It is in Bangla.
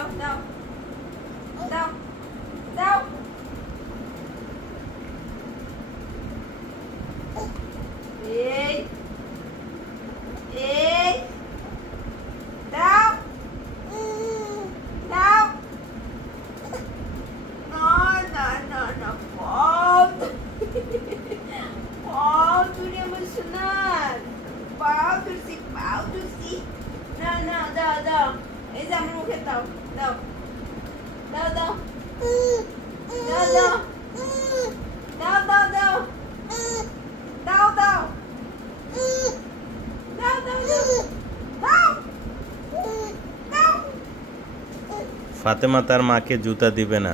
দাও দাও দাও দাও এই এই দাও দাও না না না না পাও পাও তুই আমার সোনার পাও তুই না না দাও দাও এই যে আমার মুখে দাও দাও দাও দাও দাও দাও দাও দাও দাও দাও দাও দাও দাও দাও ফাতেমা তার মাকে জুতা দিবে না।